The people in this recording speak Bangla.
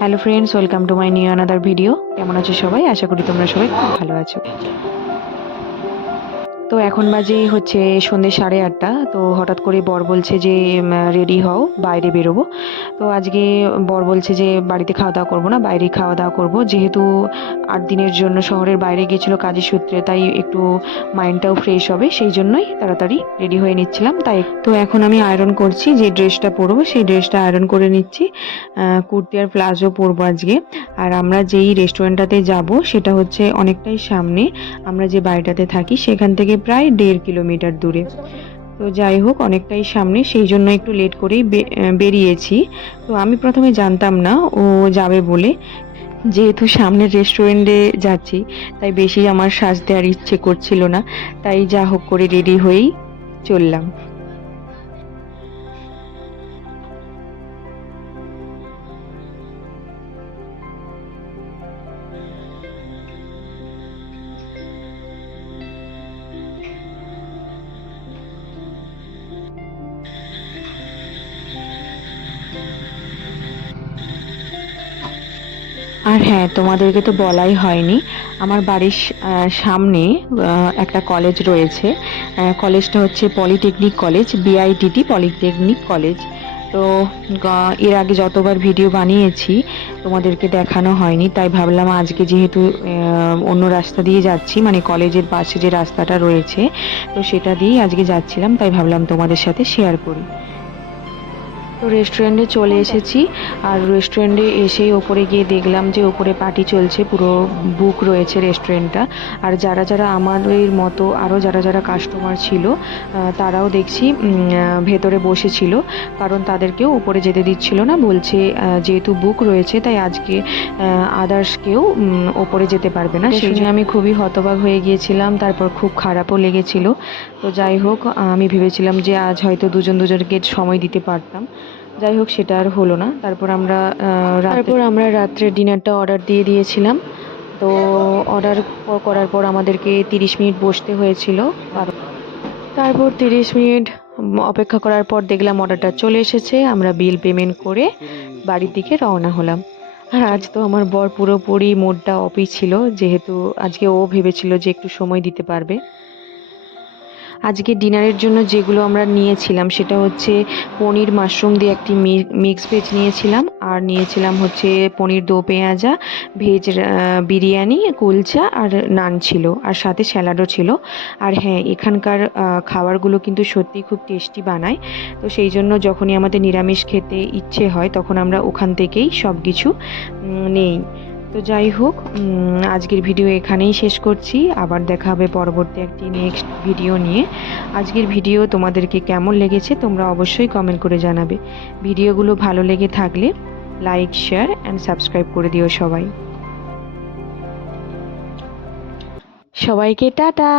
Hello friends, welcome to my new another video. কেমন আছো সবাই? আশা করি তোমরা সবাই খুব ভালো আছো। তো এখন বাজে হচ্ছে সন্ধ্যে 8:30। তো হঠাৎ করে বর বলছে যে রেডি হও, বাইরে বেরোবো। তো আজকে বর বলছে যে বাড়িতে খাওয়া দাওয়া করবো না, বাইরে খাওয়া দাওয়া করবো। যেহেতু 8 দিনের জন্য শহরের বাইরে গিয়েছিল কাজের সূত্রে, তাই একটু মাইন্ডটাও ফ্রেশ হবে, সেই জন্যই তাড়াতাড়ি রেডি হয়ে নিচ্ছিলাম। তাই তো এখন আমি আয়রন করছি, যে ড্রেসটা পরবো সেই ড্রেসটা আয়রন করে নিচ্ছি। কুর্তি আর প্লাজো পরবো আজকে। আর আমরা যেই রেস্টুরেন্টটাতে যাব সেটা হচ্ছে অনেকটাই সামনে, আমরা যে বাড়িটাতে থাকি সেখান থেকে প্রায় 1.5 কিলোমিটার দূরে। তো যাই হোক, অনেকটাই সামনে, সেই জন্য একটু লেট করেই বেরিয়েছি। তো আমি প্রথমে জানতাম না ও যাবে বলে, যেহেতু সামনের রেস্টুরেন্টে যাচ্ছি তাই বেশি আমার সাজতে আর ইচ্ছে করছিল না, তাই যা হোক করে রেডি হয়েই চললাম। আর হ্যাঁ, তোমাদেরকে তো বলাই হয়নি, আমার বাড়ির সামনে একটা কলেজ রয়েছে। কলেজটা হচ্ছে পলিটেকনিক কলেজ, বিআইটিটি পলিটেকনিক কলেজ। তো এর আগে যতবার ভিডিও বানিয়েছি তোমাদেরকে দেখানো হয়নি, তাই ভাবলাম আজকে যেহেতু অন্য রাস্তা দিয়ে যাচ্ছি, মানে কলেজের পাশে যে রাস্তাটা রয়েছে, তো সেটা দিয়েই আজকে যাচ্ছিলাম, তাই ভাবলাম তোমাদের সাথে শেয়ার করি। তো রেস্টুরেন্টে চলে এসেছি, আর রেস্টুরেন্টে এসেই ওপরে গিয়ে দেখলাম যে ওপরে পার্টি চলছে, পুরো বুক রয়েছে রেস্টুরেন্টটা। আর যারা যারা আমাদের মতো আরও যারা যারা কাস্টমার ছিল, তারাও দেখছি ভেতরে বসেছিল, কারণ তাদেরকেও ওপরে যেতে দিচ্ছিল না, বলছে যেহেতু বুক রয়েছে তাই আজকে আদার্স কেউ ওপরে যেতে পারবে না। সেই জন্য আমি খুবই হতবাক হয়ে গিয়েছিলাম, তারপর খুব খারাপও লেগেছিল। তো যাই হোক, আমি ভেবেছিলাম যে আজ হয়তো দুজন দুজনকে সময় দিতে পারতাম। যাই হোক, সেটা আর হলো না। তারপর আমরা রাত্রে ডিনারটা অর্ডার দিয়ে দিয়েছিলাম। তো অর্ডার করার পর আমাদেরকে 30 মিনিট বসতে হয়েছিল। তারপর 30 মিনিট অপেক্ষা করার পর দেখলাম অর্ডারটা চলে এসেছে। আমরা বিল পেমেন্ট করে বাড়ির দিকে রওনা হলাম। আর আজ তো আমার বর পুরোপুরি মুডটা অফই ছিল, যেহেতু আজকে ও ভেবেছিল যে একটু সময় দিতে পারবে। আজকে ডিনারের জন্য যেগুলো আমরা নিয়েছিলাম সেটা হচ্ছে পনির মাশরুম দিয়ে একটি মিক্স ভেজ নিয়েছিলাম, আর নিয়েছিলাম হচ্ছে পনির দো পেঁয়াজা, ভেজ বিরিয়ানি, কুলচা আর নান ছিল, আর সাথে স্যালাডও ছিল। আর হ্যাঁ, এখানকার খাবারগুলো কিন্তু সত্যি খুব টেস্টি বানায়। তো সেই জন্য যখনই আমাদের নিরামিষ খেতে ইচ্ছে হয় তখন আমরা ওখান থেকেই সব কিছু নেই। তো যাই হোক, আজকের ভিডিও এখানেই শেষ করছি। আবার দেখা হবে পরবর্তী একটি নেক্সট ভিডিও নিয়ে। আজকের ভিডিও তোমাদেরকে কেমন লেগেছে তোমরা অবশ্যই কমেন্ট করে জানাবে। ভিডিওগুলো ভালো লেগে থাকলে লাইক, শেয়ার অ্যান্ড সাবস্ক্রাইব করে দিও সবাই। সবাইকে টাটা।